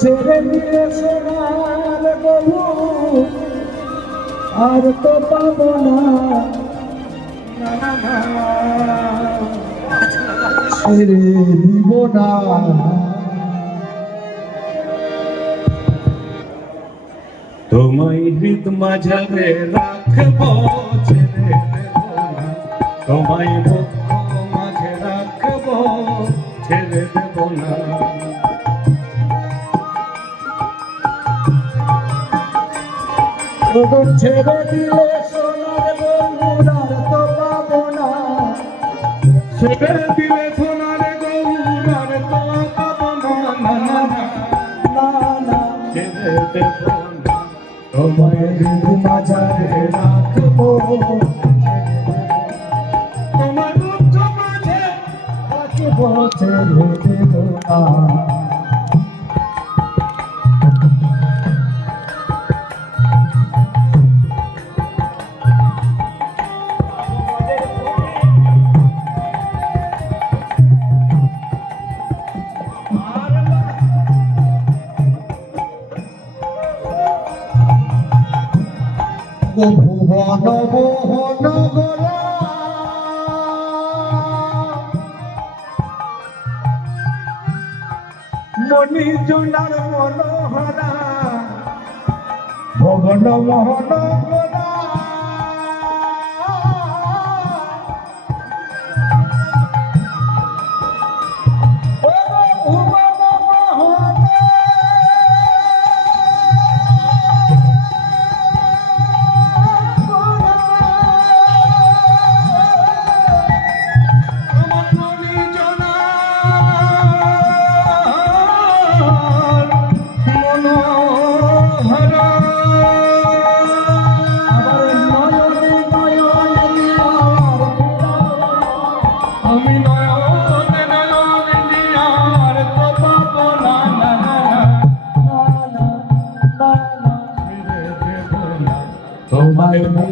ছেড়ে দিয়ে সোনার বহু আর তো পাবো না ছেড়ে দিব না তোমায় হৃদ মাঝারে রাখবো ছেড়ে দেব না তোমায় বক্ষ মাঝে রাখবো ছেড়ে দেব না ছেড়ে দিলে সোনার গৌর আর তো পাবো না ছেড়ে দিলে সোনার গৌর আর তো পাবো না না না না না ছেড়ে দেব না তোমায় হৃদ মাঝারে রাখবো তোমার বক্ষ মাঝে রাখবো ছেড়ে দেব না ভুবন মোহন গোলা মণি জোনার মনোহরা ভুবন মোহন গোলা তোমায়